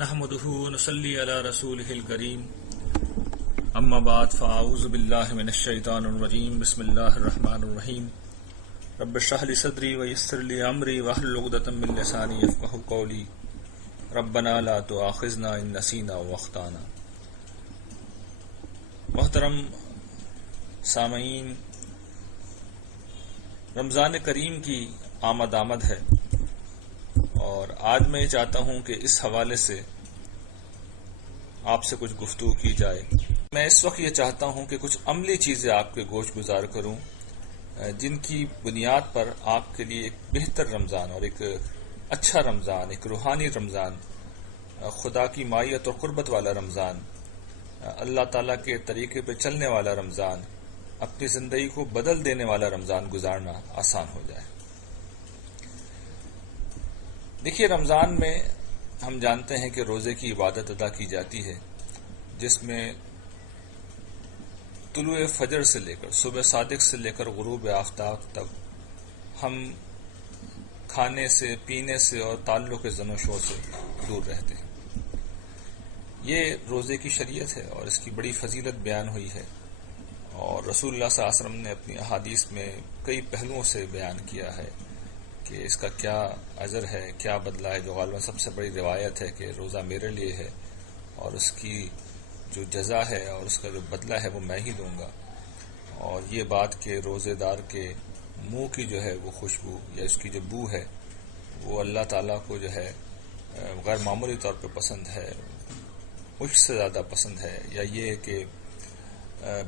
نحمده ونصلي على رسوله الكريم اما بعد فاعوذ بالله من الشيطان الرجيم بسم الله الرحمن الرحيم رب اشرح لي صدري ويسر لي امري واحلل عقدة من لساني يفقهوا قولي ربنا لا تؤاخذنا ان نسينا واخطانا۔ محترم سامعین، رمضان کریم کی آمد ہے اور آج میں چاہتا ہوں کہ اس حوالے سے آپ سے کچھ گفتگو کی جائے۔ میں اس وقت یہ چاہتا ہوں کہ کچھ عملی چیزیں آپ کے گوش گزار کروں جن کی بنیاد پر آپ کے لیے ایک بہتر رمضان اور ایک اچھا رمضان، ایک روحانی رمضان، خدا کی معیت اور قربت والا رمضان، اللہ تعالیٰ کے طریقے پہ چلنے والا رمضان، اپنی زندگی کو بدل دینے والا رمضان گزارنا آسان ہو جائے۔ دیکھیے، رمضان میں ہم جانتے ہیں کہ روزے کی عبادت ادا کی جاتی ہے، جس میں طلوع فجر سے لے کر صبح صادق سے لے کر غروب آفتاب تک ہم کھانے سے، پینے سے اور تعلق زن و شو سے دور رہتے ہیں۔ یہ روزے کی شریعت ہے اور اس کی بڑی فضیلت بیان ہوئی ہے، اور رسول اللہ صلی اللہ علیہ وسلم نے اپنی احادیث میں کئی پہلوؤں سے بیان کیا ہے کہ اس کا کیا اجر ہے، کیا بدلہ ہے۔ جو غالباً سب سے بڑی روایت ہے کہ روزہ میرے لیے ہے اور اس کی جو جزا ہے اور اس کا جو بدلہ ہے وہ میں ہی دوں گا، اور یہ بات کہ روزے دار کے منہ کی جو ہے وہ خوشبو یا اس کی جو بو ہے وہ اللہ تعالیٰ کو جو ہے غیر معمولی طور پہ پسند ہے، عشق سے زیادہ پسند ہے، یا یہ کہ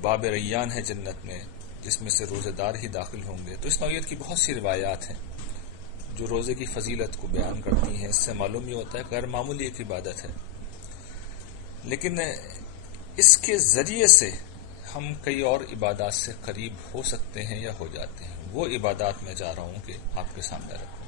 باب ریان ہے جنت میں جس میں سے روزے دار ہی داخل ہوں گے۔ تو اس نوعیت کی بہت سی روایات ہیں جو روزے کی فضیلت کو بیان کرتی ہیں۔ اس سے معلوم یہ ہوتا ہے کہ غیر معمولی ایک عبادت ہے، لیکن اس کے ذریعے سے ہم کئی اور عبادات سے قریب ہو سکتے ہیں یا ہو جاتے ہیں۔ وہ عبادات میں چاہ رہا ہوں کہ آپ کے سامنے رکھوں۔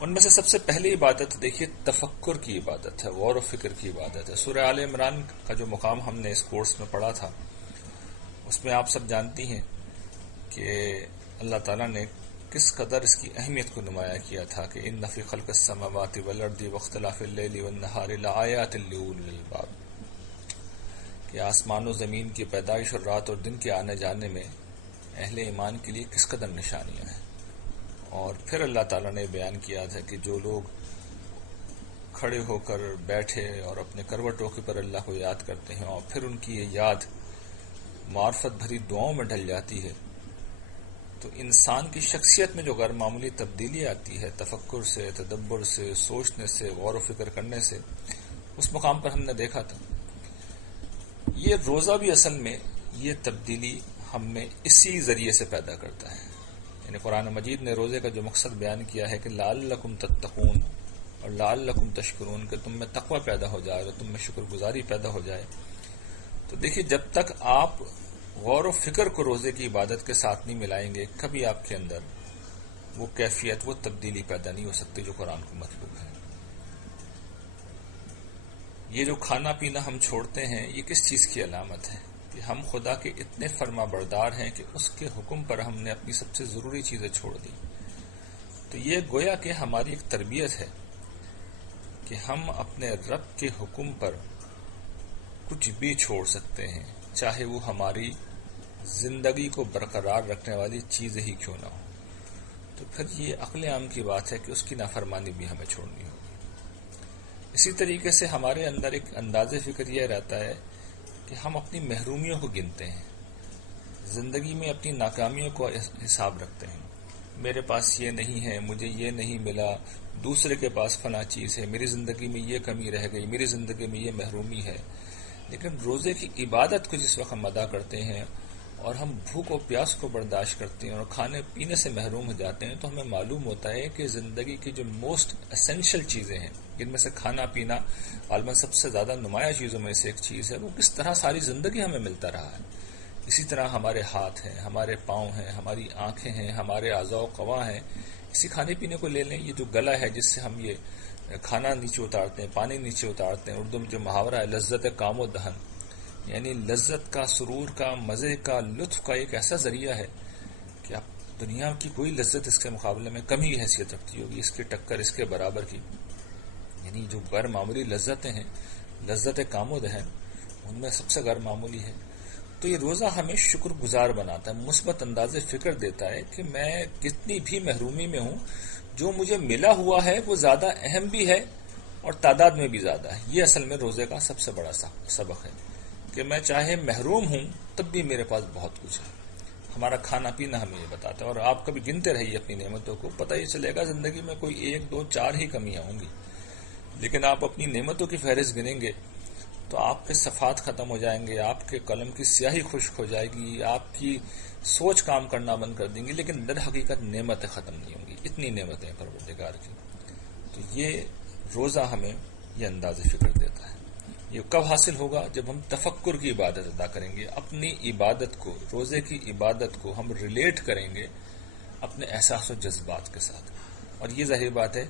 ان میں سے سب سے پہلی عبادت دیکھیے تفکر کی عبادت ہے، غور و فکر کی عبادت ہے۔ سورہ آل عمران کا جو مقام ہم نے اس کورس میں پڑھا تھا، اس میں آپ سب جانتی ہیں کہ اللہ تعالیٰ نے کس قدر اس کی اہمیت کو نمایاں کیا تھا کہ ان فی خلق السماوات والارض واختلاف اللیل والنہار لآیات لأولی الالباب، کہ آسمان و زمین کی پیدائش اور رات اور دن کے آنے جانے میں اہل ایمان کے لیے کس قدر نشانیاں ہیں۔ اور پھر اللہ تعالیٰ نے بیان کیا تھا کہ جو لوگ کھڑے ہو کر بیٹھے اور اپنے کروٹوں کے پر اللہ کو یاد کرتے ہیں اور پھر ان کی یہ یاد معرفت بھری دعاؤں میں ڈھل جاتی ہے، تو انسان کی شخصیت میں جو غیر معمولی تبدیلی آتی ہے تفکر سے، تدبر سے، سوچنے سے، غور و فکر کرنے سے، اس مقام پر ہم نے دیکھا تھا۔ یہ روزہ بھی اصل میں یہ تبدیلی ہم میں اسی ذریعے سے پیدا کرتا ہے۔ یعنی قرآن مجید نے روزے کا جو مقصد بیان کیا ہے کہ لعلکم تتقون اور لعلکم تشکرون، کہ تم میں تقوی پیدا ہو جائے اور تم میں شکر گزاری پیدا ہو جائے۔ تو دیکھیے، جب تک آپ غور و فکر کو روزے کی عبادت کے ساتھ نہیں ملائیں گے، کبھی آپ کے اندر وہ کیفیت، وہ تبدیلی پیدا نہیں ہو سکتی جو قرآن کو مطلوب ہے۔ یہ جو کھانا پینا ہم چھوڑتے ہیں، یہ کس چیز کی علامت ہے؟ کہ ہم خدا کے اتنے فرما بردار ہیں کہ اس کے حکم پر ہم نے اپنی سب سے ضروری چیزیں چھوڑ دی۔ تو یہ گویا کہ ہماری ایک تربیت ہے کہ ہم اپنے رب کے حکم پر کچھ بھی چھوڑ سکتے ہیں، چاہے وہ ہماری زندگی کو برقرار رکھنے والی چیزیں ہی کیوں نہ ہو۔ تو پھر یہ عقل عام کی بات ہے کہ اس کی نافرمانی بھی ہمیں چھوڑنی ہوگی۔ اسی طریقے سے ہمارے اندر ایک انداز فکر یہ رہتا ہے کہ ہم اپنی محرومیوں کو گنتے ہیں، زندگی میں اپنی ناکامیوں کو حساب رکھتے ہیں۔ میرے پاس یہ نہیں ہے، مجھے یہ نہیں ملا، دوسرے کے پاس فلاں چیز ہے، میری زندگی میں یہ کمی رہ گئی، میری زندگی میں یہ محرومی ہے۔ لیکن روزے کی عبادت کو جس وقت ہم ادا کرتے ہیں اور ہم بھوک و پیاس کو برداشت کرتے ہیں اور کھانے پینے سے محروم ہو جاتے ہیں، تو ہمیں معلوم ہوتا ہے کہ زندگی کی جو موسٹ اسینشل چیزیں ہیں، جن میں سے کھانا پینا غالباً سب سے زیادہ نمایاں چیزوں میں سے ایک چیز ہے، وہ کس طرح ساری زندگی ہمیں ملتا رہا ہے۔ اسی طرح ہمارے ہاتھ ہیں، ہمارے پاؤں ہیں، ہماری آنکھیں ہیں، ہمارے اعضاء و قوا ہیں۔ اسی کھانے پینے کو لے لیں، یہ جو گلا ہے جس سے ہم یہ کھانا نیچے اتارتے ہیں، پانی نیچے اتارتے ہیں، اردو میں جو محاورہ ہے لذت کام و دہن، یعنی لذت کا، سرور کا، مزے کا، لطف کا ایک ایسا ذریعہ ہے کہ آپ دنیا کی کوئی لذت اس کے مقابلے میں کم ہی حیثیت رکھتی ہوگی، اس کی ٹکر، اس کے برابر کی یعنی جو غیر معمولی لذتیں ہیں، لذت کامود ہیں، ان میں سب سے غیر معمولی ہے. تو یہ روزہ ہمیں شکر گزار بناتا ہے، مثبت انداز فکر دیتا ہے کہ میں کتنی بھی محرومی میں ہوں، جو مجھے ملا ہوا ہے وہ زیادہ اہم بھی ہے اور تعداد میں بھی زیادہ ہے. یہ اصل میں روزے کا سب سے بڑا سبق ہے کہ میں چاہے محروم ہوں تب بھی میرے پاس بہت کچھ ہے. ہمارا کھانا پینا ہمیں یہ بتاتا ہے. اور آپ کبھی گنتے رہیے اپنی نعمتوں کو، پتہ ہی چلے گا زندگی میں کوئی 1 2 4 ہی کمیاں ہوں گی، لیکن آپ اپنی نعمتوں کی فہرست گنیں گے تو آپ کے صفات ختم ہو جائیں گے، آپ کے قلم کی سیاہی خشک ہو جائے گی، آپ کی سوچ کام کرنا بند کر دیں گی، لیکن در حقیقت نعمتیں ختم نہیں ہوں گی. اتنی نعمتیں پروردگار کی. تو یہ روزہ ہمیں یہ انداز فکر دیتا ہے. یہ کب حاصل ہوگا؟ جب ہم تفکر کی عبادت ادا کریں گے. اپنی عبادت کو، روزے کی عبادت کو ہم ریلیٹ کریں گے اپنے احساس و جذبات کے ساتھ. اور یہ ظاہر بات ہے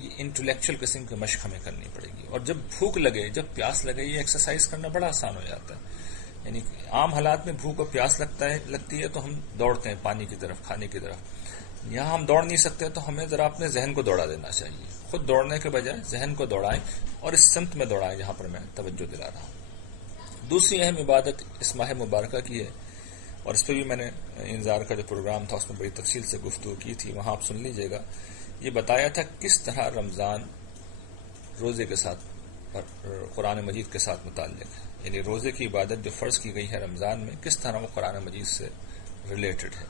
یہ انٹلیکچل قسم کی مشق ہمیں کرنی پڑے گی. اور جب بھوک لگے، جب پیاس لگے، یہ ایکسرسائز کرنا بڑا آسان ہو جاتا ہے. یعنی عام حالات میں بھوک اور پیاس لگتی ہے تو ہم دوڑتے ہیں پانی کی طرف، کھانے کی طرف. یہاں ہم دوڑ نہیں سکتے تو ہمیں ذرا اپنے ذہن کو دوڑا دینا چاہیے. خود دوڑنے کے بجائے ذہن کو دوڑائیں اور اس سمت میں دوڑائیں جہاں پر میں توجہ دلا رہا ہوں. دوسری اہم عبادت اس ماہ مبارکہ کی ہے، اور اس پہ بھی میں نے انذار کا جو پروگرام تھا اس میں بڑی تفصیل سے گفتگو کی تھی، وہاں آپ سن لیجئے گا. یہ بتایا تھا کس طرح رمضان روزے کے ساتھ اور قرآن مجید کے ساتھ متعلق ہے. یعنی روزے کی عبادت جو فرض کی گئی ہے رمضان میں، کس طرح وہ قرآن مجید سے ریلیٹڈ ہے.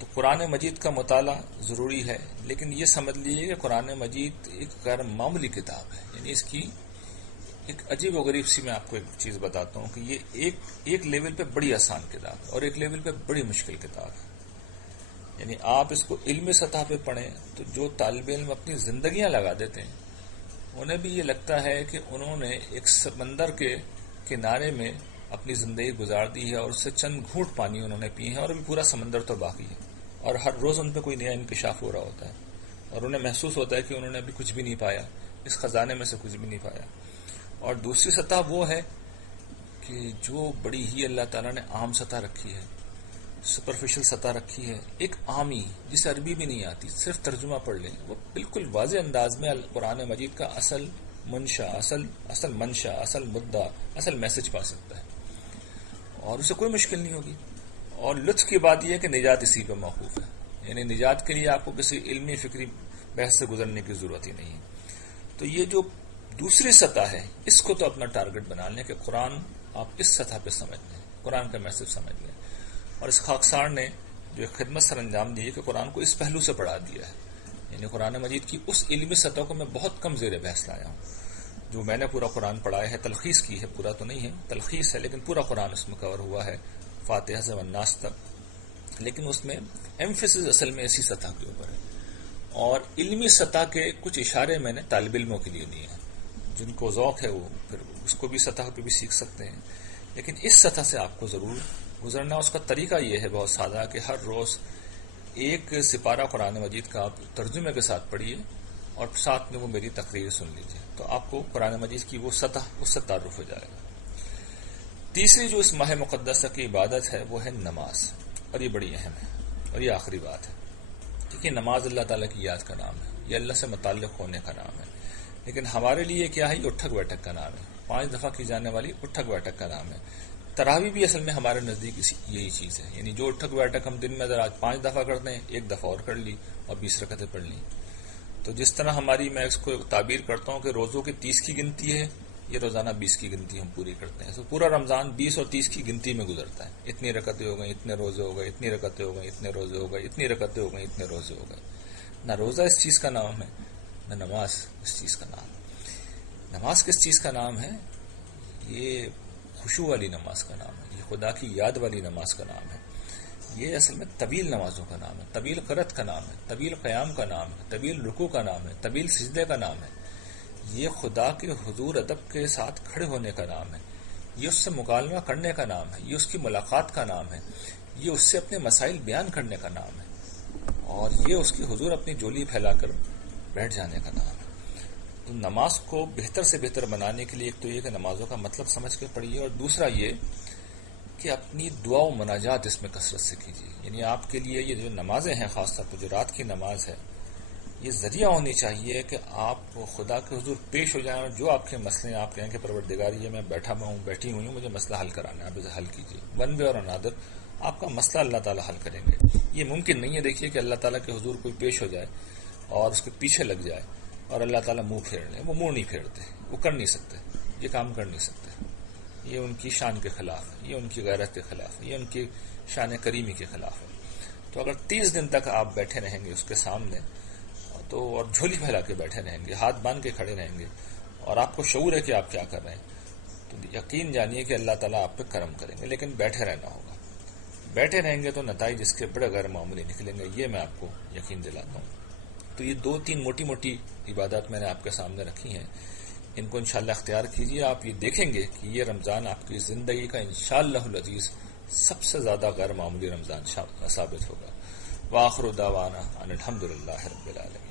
تو قرآن مجید کا مطالعہ ضروری ہے، لیکن یہ سمجھ لیجیے کہ قرآن مجید ایک غیر معمولی کتاب ہے. یعنی اس کی ایک عجیب و غریب سی میں آپ کو ایک چیز بتاتا ہوں کہ یہ ایک لیول پہ بڑی آسان کتاب ہے اور ایک لیول پہ بڑی مشکل کتاب ہے. یعنی آپ اس کو علمی سطح پہ پڑھیں تو جو طالب علم اپنی زندگیاں لگا دیتے ہیں انہیں بھی یہ لگتا ہے کہ انہوں نے ایک سمندر کے کنارے میں اپنی زندگی گزار دی ہے اور اس سے چند گھونٹ پانی انہوں نے پی ہے اور ابھی پورا سمندر تو باقی ہے. اور ہر روز ان پہ کوئی نیا انکشاف ہو رہا ہوتا ہے اور انہیں محسوس ہوتا ہے کہ انہوں نے ابھی کچھ بھی نہیں پایا، اس خزانے میں سے کچھ بھی نہیں پایا. اور دوسری سطح وہ ہے کہ جو بڑی ہی اللہ تعالیٰ نے عام سطح رکھی ہے، سپرفیشل سطح رکھی ہے. ایک عامی جسے عربی بھی نہیں آتی، صرف ترجمہ پڑھ لیں، وہ بالکل واضح انداز میں قرآن مجید کا اصل منشا، اصل منشا، اصل مدعا، اصل میسج پا سکتا ہے اور اسے کوئی مشکل نہیں ہوگی. اور لطف کی بات یہ ہے کہ نجات اسی پہ موقوف ہے. یعنی نجات کے لیے آپ کو کسی علمی فکری بحث سے گزرنے کی ضرورت ہی نہیں ہے. تو یہ جو دوسری سطح ہے اس کو تو اپنا ٹارگٹ بنا لیں کہ قرآن آپ اس سطح پہ سمجھ لیں، قرآن کا میسج سمجھ لیں. اور اس خاکسار نے جو ایک خدمت سر انجام دی ہے کہ قرآن کو اس پہلو سے پڑھا دیا ہے. یعنی قرآن مجید کی اس علمی سطح کو میں بہت کم زیر بحث لایا ہوں. جو میں نے پورا قرآن پڑھایا ہے، تلخیص کی ہے، پورا تو نہیں ہے، تلخیص ہے، لیکن پورا قرآن اس میں کور ہوا ہے فاتحہ سے والناس تک. لیکن اس میں ایمفیسس اصل میں اسی سطح کے اوپر ہے. اور علمی سطح کے کچھ اشارے میں نے طالب علموں کے لیے دیے ہیں، جن کو ذوق ہے وہ پھر اس کو بھی سطح پہ بھی سیکھ سکتے ہیں. لیکن اس سطح سے آپ کو ضرور گزرنا. اس کا طریقہ یہ ہے بہت سادہ کہ ہر روز ایک سپارہ قرآن مجید کا آپ ترجمے کے ساتھ پڑھیے اور ساتھ میں وہ میری تقریر سن لیجیے، تو آپ کو قرآن مجید کی وہ سطح اس سے تعارف ہو جائے گا. تیسری جو اس ماہ مقدسہ کی عبادت ہے وہ ہے نماز، اور یہ بڑی اہم ہے اور یہ آخری بات ہے. دیکھیے نماز اللہ تعالیٰ کی یاد کا نام ہے، یہ اللہ سے متعلق ہونے کا نام ہے. لیکن ہمارے لیے کیا ہے؟ یہ اٹھک بیٹھک کا نام ہے، 5 دفعہ کی جانے والی اٹھک بیٹھک کا نام ہے. تراویح بھی اصل میں ہمارے نزدیک یہی چیز ہے. یعنی جو اٹھک بیٹھک ہم دن میں اگر آج 5 دفعہ کرتے ہیں، 1 دفعہ اور کر لی اور 20 رکعتیں پڑھ لی. تو جس طرح ہماری میں اس کو تعبیر کرتا ہوں کہ روزوں کی 30 کی گنتی ہے، یہ روزانہ 20 کی گنتی ہم پوری کرتے ہیں. تو پورا رمضان 20 اور 30 کی گنتی میں گزرتا ہے. اتنی رکعتیں ہو گئیں، اتنے روزے ہو گئے، اتنی رکعتیں ہو گئیں، اتنے روزے ہو گئے، اتنی رکعتیں ہو گئیں، اتنے روزے ہو گئے. نہ روزہ اس چیز کا نام ہے، نہ نماز اس چیز کا نام ہے. نماز کس چیز کا نام ہے؟ یہ خشوع والی نماز کا نام ہے، یہ خدا کی یاد والی نماز کا نام ہے. یہ اصل میں طویل نمازوں کا نام ہے، طویل قرات کا نام ہے، طویل قیام کا نام ہے، طویل رکوع کا نام ہے، طویل سجدے کا نام ہے. یہ خدا کے حضور ادب کے ساتھ کھڑے ہونے کا نام ہے، یہ اس سے مکالمہ کرنے کا نام ہے، یہ اس کی ملاقات کا نام ہے، یہ اس سے اپنے مسائل بیان کرنے کا نام ہے، اور یہ اس کی حضور اپنی جولی پھیلا کر بیٹھ جانے کا نام ہے. تو نماز کو بہتر سے بہتر بنانے کے لیے ایک تو یہ کہ نمازوں کا مطلب سمجھ کے پڑھیے، اور دوسرا یہ کہ اپنی دعا و مناجات اس میں کثرت سے کیجیے. یعنی آپ کے لیے یہ جو نمازیں ہیں، خاص طور پر جو رات کی نماز ہے، یہ ذریعہ ہونی چاہیے کہ آپ خدا کے حضور پیش ہو جائیں اور جو آپ کے مسئلے آپ کہیں کہ پروردگار یہ میں بیٹھی ہوئی ہوں مجھے مسئلہ حل کرانا ہے، آپ اسے حل کیجیے، ون وے اور انادر آپ کا مسئلہ اللہ تعالیٰ حل کریں گے۔ یہ ممکن نہیں ہے دیکھیے کہ اللہ تعالیٰ کے حضور کوئی پیش ہو جائے اور اس کے پیچھے لگ جائے اور اللہ تعالیٰ منہ پھیر لیں، وہ منہ نہیں پھیرتے، وہ کر نہیں سکتے، یہ کام کر نہیں سکتے، یہ ان کی شان کے خلاف ہے، یہ ان کی غیرت کے خلاف ہے، یہ ان کی شان کریمی کے خلاف ہے۔ تو اگر 30 دن تک آپ بیٹھے رہیں گے اس کے سامنے تو اور جھولی پھیلا کے بیٹھے رہیں گے، ہاتھ باندھ کے کھڑے رہیں گے اور آپ کو شعور ہے کہ آپ کیا کر رہے ہیں، تو یقین جانیے کہ اللہ تعالیٰ آپ پہ کرم کریں گے، لیکن بیٹھے رہنا ہوگا۔ بیٹھے رہیں گے تو نتائج اس کے بڑے غیر معمولی نکلیں گے، یہ میں آپ کو یقین دلاتا ہوں۔ تو یہ 2-3 موٹی موٹی عبادات میں نے آپ کے سامنے رکھی ہیں، ان کو انشاءاللہ اختیار کیجیے۔ آپ یہ دیکھیں گے کہ یہ رمضان آپ کی زندگی کا انشاءاللہ العزیز سب سے زیادہ غیر معمولی رمضان ثابت ہوگا۔ وآخر دعوانا ان الحمدللہ رب العالمین۔